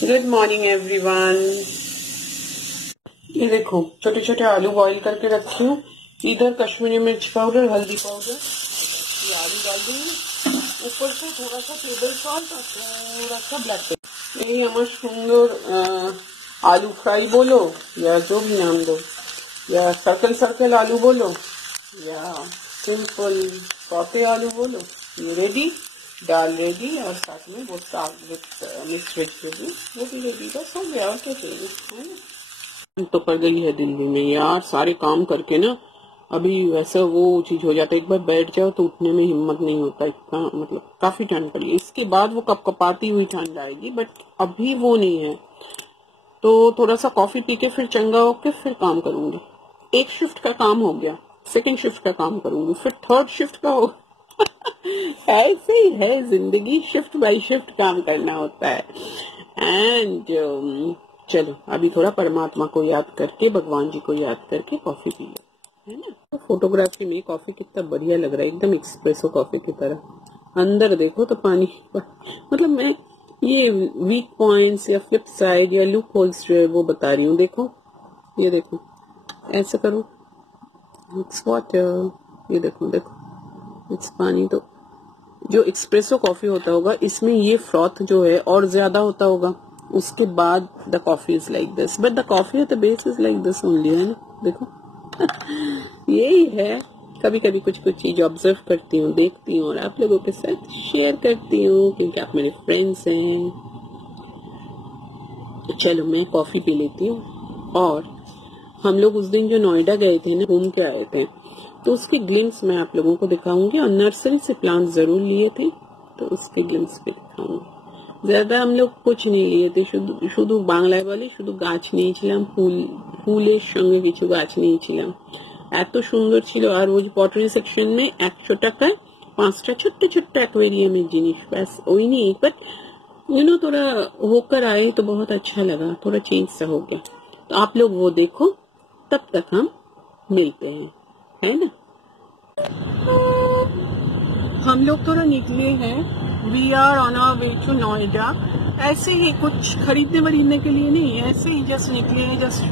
Good morning everyone. ये देखो छोटे छोटे आलू बॉईल करके रखी हूँ। इधर कश्मीरी मिर्च पाउडर, हल्दी पाउडर, ये आलू डाल दूंगी। ऊपर से थोड़ा सा टेबल सॉल्ट और थोड़ा सा ब्लैक पेपर। यही हमारे सुंदर आलू फ्राई बोलो या जो भी नाम दो, या सर्कल सर्कल आलू बोलो या सिंपल सौते आलू बोलो, ये रेडी, दाल रेडी और साथ में वो साग विथ मिक्स वेजिटेबल वो भी रेडी। बस हो गया और क्या चाहिए। तो पड़ गई है दिल्ली में यार, सारे काम करके ना अभी वैसा वो चीज हो जाता है। एक बार बैठ जाओ तो उठने में हिम्मत नहीं होता, इतना मतलब काफी ठंड पड़ी है। इसके बाद वो कपकपाती हुई ठंड आएगी, बट अभी वो नहीं है। तो थोड़ा सा कॉफी पी के फिर चंगा होके फिर काम करूंगी। एक शिफ्ट का काम हो गया, सेकेंड शिफ्ट का काम करूंगी, फिर थर्ड शिफ्ट का होगा। ऐसे ही है जिंदगी, शिफ्ट बाय शिफ्ट काम करना होता है। एंड चलो अभी थोड़ा परमात्मा को याद करके, भगवान जी को याद करके कॉफी पी लो, है ना। तो फोटोग्राफी में कॉफी कितना बढ़िया लग रहा है, एकदम एक्सप्रेसो कॉफी की तरह। अंदर देखो तो पानी, मतलब मैं ये वीक पॉइंट्स या फ्लिप साइड या लूप होल्स जो है वो बता रही हूँ। देखो ये देखो, ऐसे करो, इट्स वाटर, ये देखो देखो इट्स पानी। तो जो एक्सप्रेसो कॉफी होता होगा इसमें ये फ्रॉथ जो है और ज्यादा होता होगा, उसके बाद the coffee is like this, but the coffee at the base is like this only, है ना। देखो यही है, कभी कभी कुछ कुछ चीज ऑब्जर्व करती हूँ, देखती हूँ और आप लोगों के साथ शेयर करती हूँ क्योंकि आप मेरे फ्रेंड्स हैं। चलो मैं कॉफी पी लेती हूँ। और हम लोग उस दिन जो नोएडा गए थे ना, घूम के आए थे, तो उसकी ग्लिम्स मैं आप लोगों को दिखाऊंगी। और नर्सरी से प्लांट जरूर लिए थे तो उसकी ग्लिम्स भी दिखाऊंगी। ज्यादा हम लोग कुछ नहीं लिए थे, শুধু বাংলায় বলে শুধু গাছ নিয়েছিলাম, ফুলের সঙ্গে কিছু গাছ নিয়েছিলাম। এত সুন্দর ছিল। আর ওই পটারি সেকশন में 100 টাকায় 5টা ছোট্ট ছোট্ট एक्वेरियम जिनिस, बस वही नहीं। बट थोड़ा होकर आए तो बहुत अच्छा लगा, थोड़ा चेंज सा हो गया। तो आप लोग वो देखो, तब तक हम मिलते हैं, है ना। हम लोग थोड़ा निकले हैं, we are on our way to Noida. ऐसे ही कुछ खरीदने वरीदने के लिए नहीं, ऐसे ही जस्ट निकले हैं। जस्ट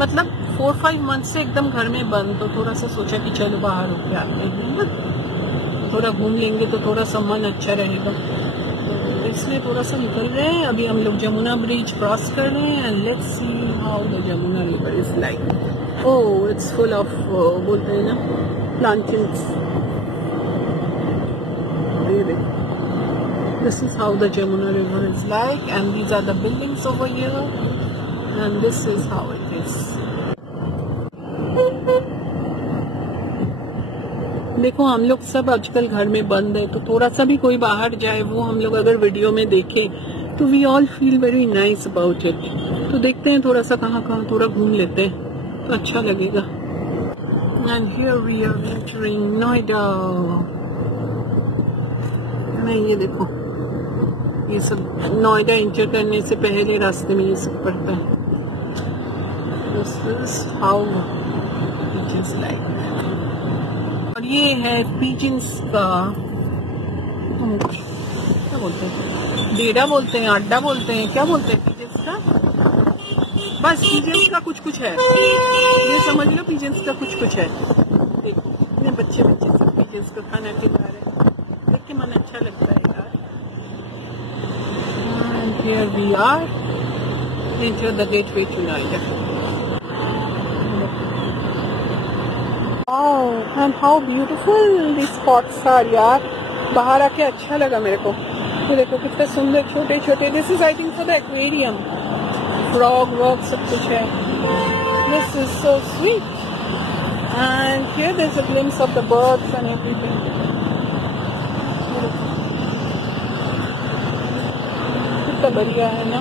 मतलब 4-5 मंथ से एकदम घर में बंद, तो थोड़ा सा सोचा कि चलो बाहर होके आते हैं, थोड़ा घूम लेंगे तो थोड़ा सा मन अच्छा रहेगा। तो इसलिए थोड़ा सा निकल रहे हैं। अभी हम लोग जमुना ब्रिज क्रॉस कर रहे हैं and let's see how the Jamuna river is like. Oh it's full of बोलते हैं ना plantains. This is how the Jamuna river is like, and these are the buildings over here, and this is how it is. देखो हम लोग सब आजकल घर में बंद है, तो थोड़ा सा भी कोई बाहर जाए वो हम लोग अगर वीडियो में देखे तो we all feel very nice about it. तो देखते हैं थोड़ा सा कहाँ कहाँ थोड़ा घूम लेते हैं तो अच्छा लगेगा। And here we are entering Noida। मैं ये देखो, ये सब नोएडा एंटर करने से पहले रास्ते में ये सब पड़ता है। This is how it is like। और ये है पिजन्स का, क्या बोलते हैं, डेरा बोलते हैं, अड्डा बोलते हैं, क्या बोलते हैं पिजन्स का। बस पिजन्स का कुछ कुछ है, ये समझ लो पिजन्स का कुछ कुछ है। देखो इतने बच्चे बच्चे सब पिजन्स का खाना खिला रहे हैं, देख के मन अच्छा लगता है यार। And here we are, enter the gateway to Noida। Wow, and how beautiful these spots are यार। बाहर आके अच्छा लगा मेरे को। तो देखो कितने सुंदर छोटे छोटे, this is I think for the aquarium, frog work सब कुछ है। This is so sweet, and here there's a glimpse of the birds and everything। कितना बढ़िया है ना।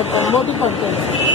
पड़ता है, बहुत ही पड़ता है।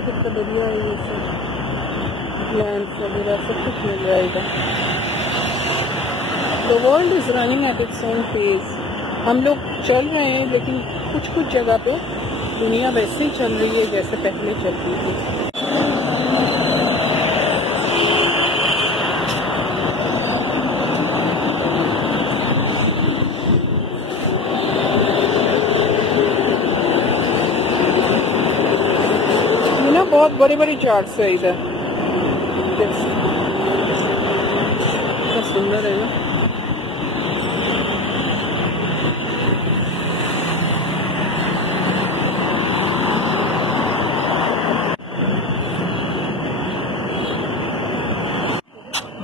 कितना बढ़िया है ये सब, प्लांट्स वगैरह सब कुछ मिल जाएगा। The world is running at its own pace. हम लोग चल रहे हैं, लेकिन कुछ कुछ जगह पे दुनिया वैसे ही चल रही है जैसे पहले चलती थी। बहुत बड़े बड़े चार्ट्स है इधर, बहुत सुंदर है ना।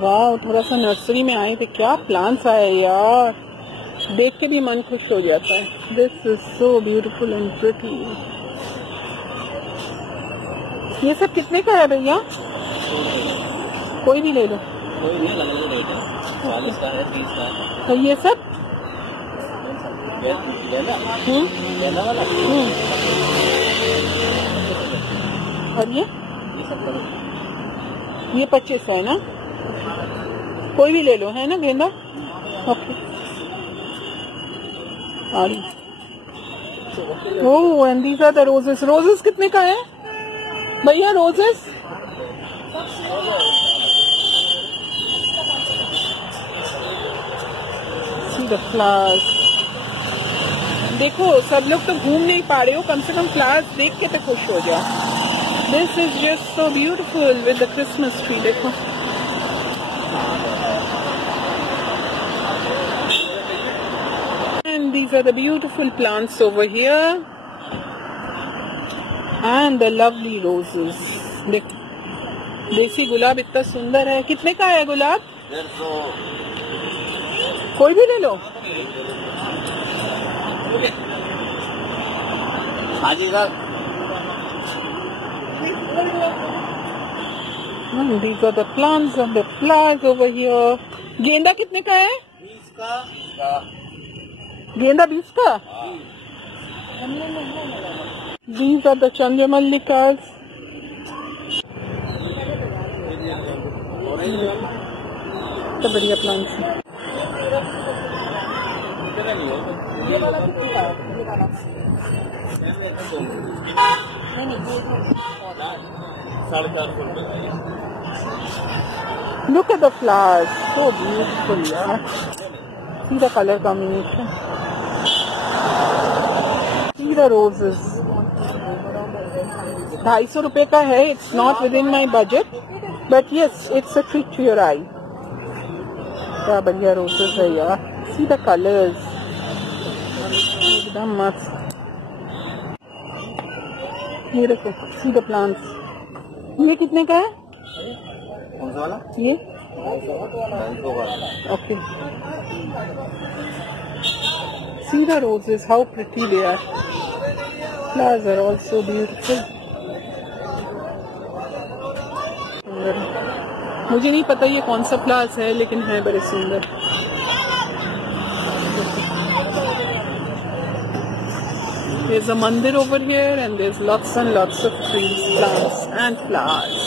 वाह, थोड़ा सा नर्सरी में आए थे, क्या प्लांट्स आए यार, देख के भी मन खुश हो जाता है। This is so beautiful and pretty. ये सब कितने का है भैया? कोई भी ले लो, कोई भी अलग रेट है, 40 का है, 30 का है। तो ये सब गेंदा वाला और ये सब ये 25 है ना? कोई भी ले लो, है ना गेंदा? Okay. Oh, and these are the roses. Roses कितने का है भैया? Roses see the flowers. देखो, सब लोग तो घूम नहीं पा रहे हो, कम से कम फ्लावर्स देख के तो खुश हो जाओ। This is just so beautiful with the Christmas tree. देखो, and these are the beautiful plants over here and the lovely roses. देखो, देसी गुलाब इतना सुंदर है। कितने का है गुलाब? 150। कोई भी ले लो। हाजी साहब, these are the plants and the flowers over here. गेंदा कितने का है? 20 का। गेंदा 20 का। These are the चंद्रमल्लिकास। तो बढ़िया प्लांट्स है। ये वाला कितने का है? Look at the flowers, so beautiful, yaar. See the color combination. See the roses. 250 रुपए का है. It's not within my budget, but yes, it's a treat to your eye. क्या बढ़िया roses है यार. See the colors. एकदम मस्त. ये देखो, see the plants. ये कितने का है? कौन सा वाला? ये 250 का। okay. See the roses, how pretty they are. flowers are also beautiful. मुझे नहीं पता ये कौन सा फ्लावर्स है, लेकिन है बड़े सुंदर. There's a mandir over here and there's lots and lots of trees, plants and flowers.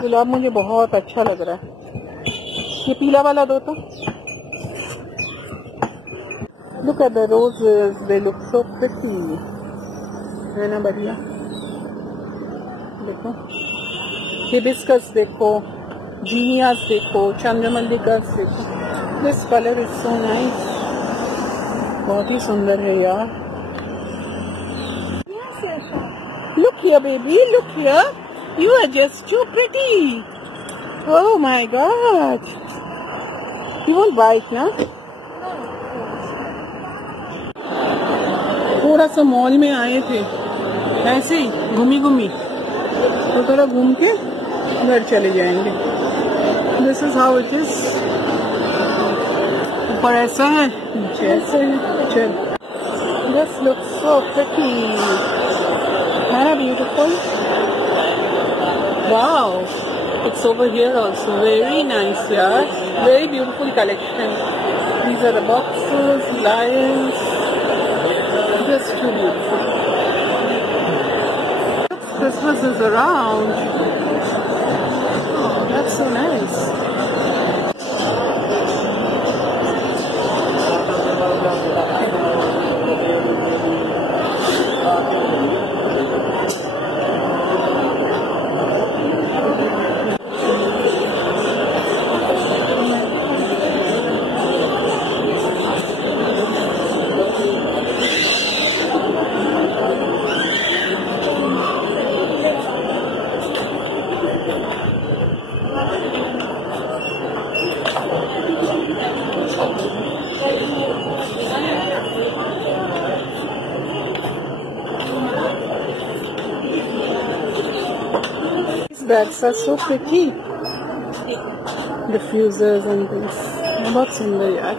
गुलाब मुझे बहुत अच्छा लग रहा है. ये पीला वाला दो तो. Look at the roses, they look so pretty. है ना बढ़िया. देखो हिबिस्कस देखो, जीनियास देखो, चंद्रमल्लिकास देखो. This color is so nice. बहुत ही सुंदर है यार. Look here, baby. Look here. You are just too pretty. Oh my God. You won't bite, ना? थोड़ा सा मॉल में आए थे, ऐसे ही घूमी तो थोड़ा घूम के घर चले जाएंगे. This is how it is. ऊपर ऐसा है, नीचे ऐसा है. चल. This looks so pretty. Isn't beautiful? Wow. It's over here also. Very nice, yeah. Very beautiful collection. These are the boxes, lions. Just too beautiful. Christmas is around. Oh, that's so nice. Bags are so pretty. Diffusers and things. बहुत सुंदर यार.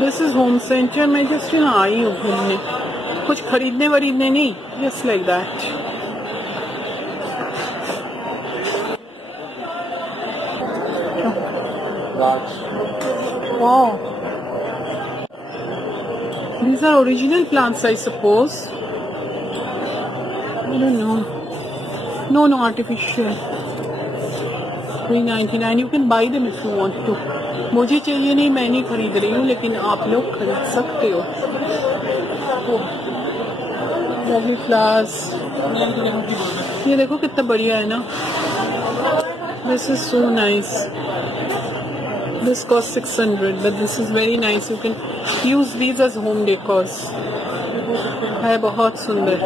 This is home centre. मैं just यहाँ आई हूँ घूमने, कुछ खरीदने वरीदने नहीं, just like that. Wow. These are original plants, I suppose. I don't know. No, artificial. $3.99. You can buy them if you want to. मुझे चाहिए नहीं, मैं नहीं खरीद रही हूँ, लेकिन आप लोग खरीद सकते हो. Lovely flowers. ये देखो कितना बढ़िया है ना. This is so nice. This costs 600, but this is very nice. You can use these as home decors. है बहुत सुंदर.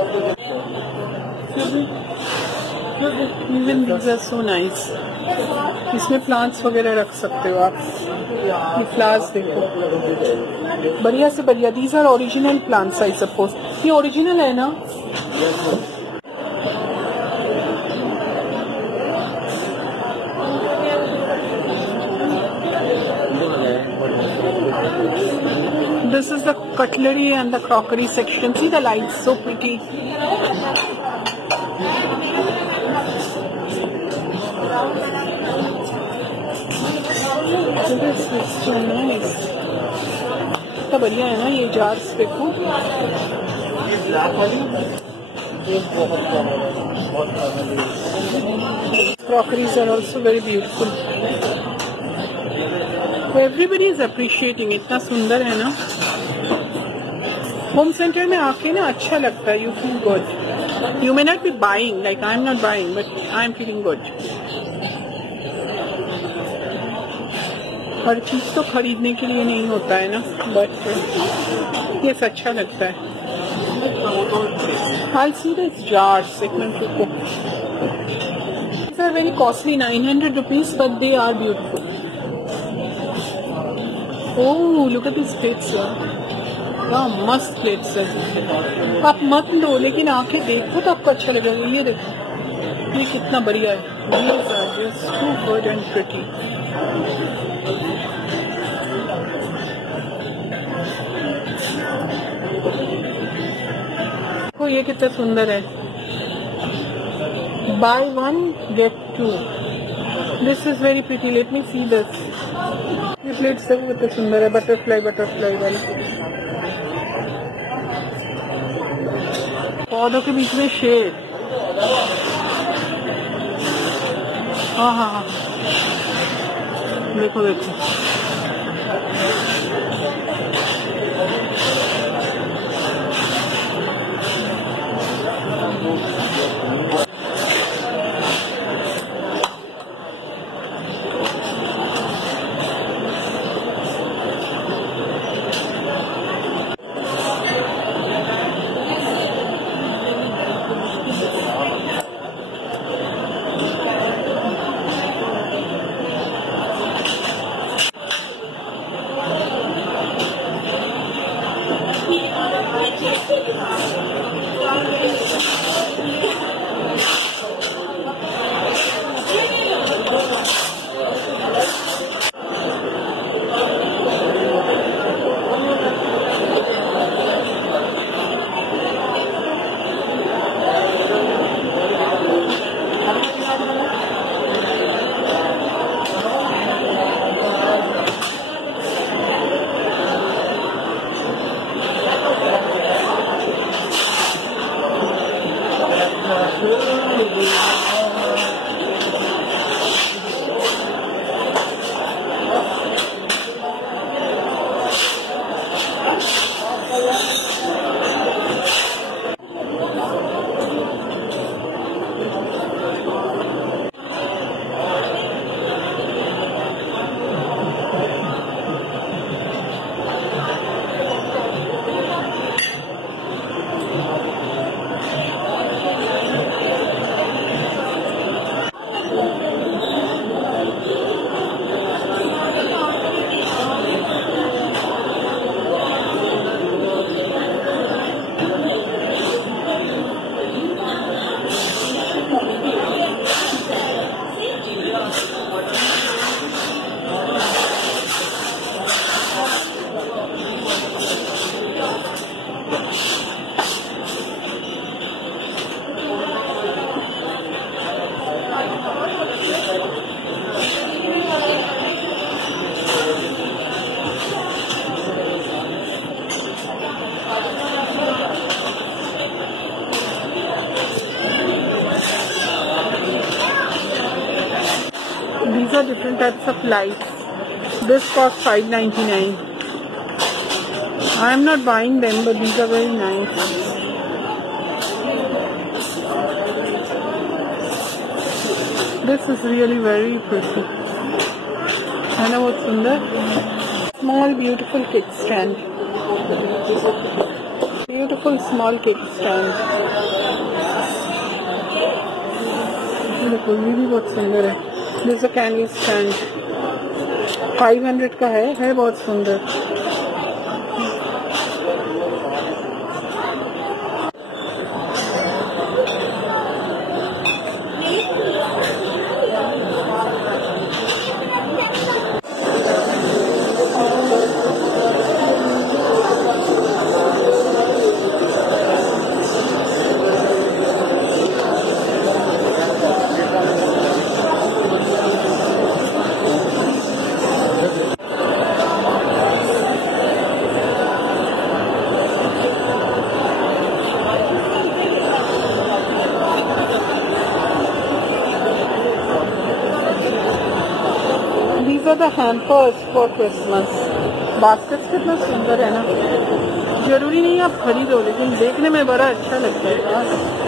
Even these are so nice. इसमें प्लांट्स वगैरह रख सकते हो आप. ये फ्लावर्स देखो, बढ़िया से बढ़िया. These are original plants, I suppose. ये ओरिजिनल है ना? This is the cutlery and the crockery section. See the lights, so pretty. कितना बढ़िया है ना ये जार्स देखो। Crockeries are also very beautiful. Everybody is appreciating. इतना सुंदर है ना। होम सेंटर में आके ना अच्छा लगता है. You feel good. You may not be buying, like I'm not buying, but I'm feeling good. हर चीज तो खरीदने के लिए नहीं होता है ना, बट ये अच्छा लगता है. I'll see these jars. एक मिनट रुको. These are very costly, 900 rupees, but they are beautiful. Oh, look at these plates, sir. हाँ, मस्त प्लेट्स है. आप मत लो, लेकिन आंखें देखो तो आपको अच्छा लगेगा. ये देखो, ये कितना बढ़िया है. These are just too good and pretty. देखो ये कितना सुंदर है. Buy one get two. This is very pretty. Let me see this. ये प्लेट्स देखो कितना सुंदर है. बटरफ्लाई वाला. पौधों के बीच में शेड. हाँ. देखो. These are different types of lights. This costs $5.99. I am not buying them, but these are very nice. This is really very pretty. I know what's sundar. Small beautiful kid stand. Beautiful small kid stand. देखो ये भी बहुत सुंदर है. This is a candle stand. 500 का है बहुत सुंदर. Are the hampers for Christmas. Basket कितना सुंदर है ना। जरूरी नहीं आप खरीदो, लेकिन देखने में बड़ा अच्छा लगता है यार।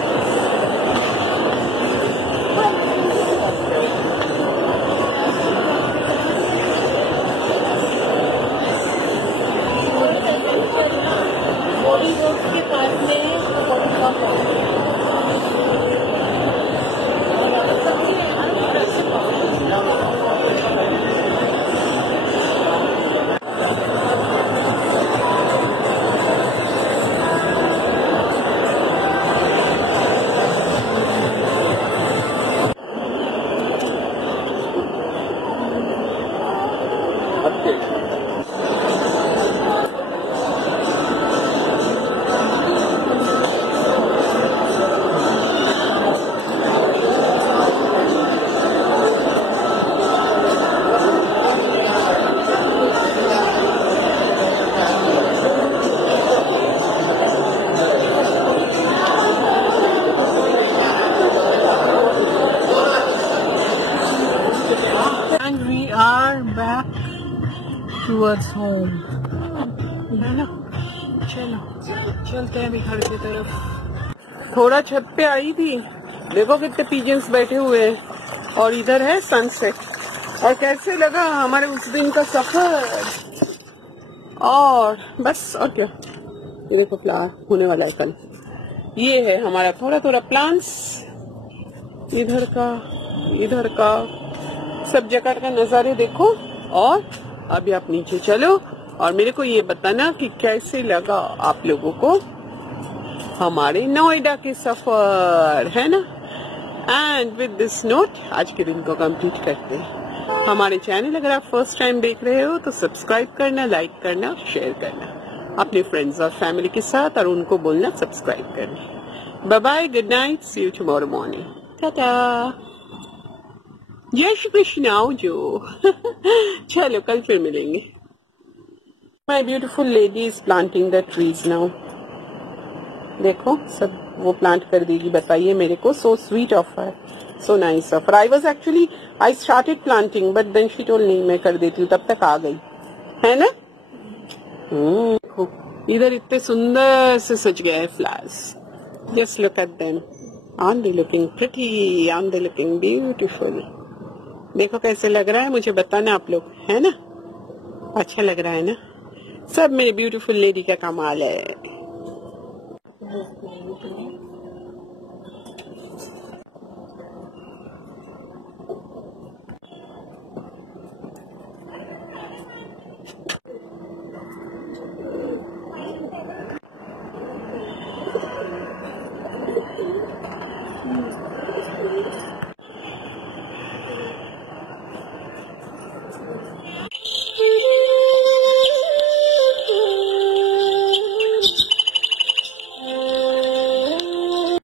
टूवर्ड्स होम है ना। चलो चलते हैं अभी घर की तरफ। थोड़ा छत पे आई थी, देखो कितने पिजन्स बैठे हुए हैं और इधर है सनसेट। और कैसे लगा हमारे उस दिन का सफर। और बस और क्या, ये देखो फ्लावर होने वाला है कल। ये है हमारा थोड़ा थोड़ा प्लांट्स, इधर का सब जगह का नजारे देखो। और अभी आप नीचे चलो और मेरे को ये बताना कि कैसे लगा आप लोगों को हमारे नोएडा के सफर, है ना। एंड विद दिस नोट आज के दिन को कंप्लीट करते हैं। हमारे चैनल अगर आप फर्स्ट टाइम देख रहे हो तो सब्सक्राइब करना, लाइक करना, शेयर करना अपने फ्रेंड्स और फैमिली के साथ, और उनको बोलना सब्सक्राइब करना। Bye bye, good night, see you tomorrow morning, tata, जय श्री कृष्ण जो। चलो कल फिर मिलेंगे। My beautiful lady is planting the trees now. देखो सब वो प्लांट कर देगी, बताइए मेरे को। So sweet of her, so nice of her. I started planting but then she told नहीं मैं कर देती हूँ, तब तक आ गई, है ना। देखो इधर इतने सुंदर से सज गए हैं flowers. Just look at them, are they looking pretty, are they looking beautiful. देखो कैसे लग रहा है, मुझे बताना आप लोग, है ना। अच्छा लग रहा है ना। सब मेरी ब्यूटीफुल लेडी का कमाल है।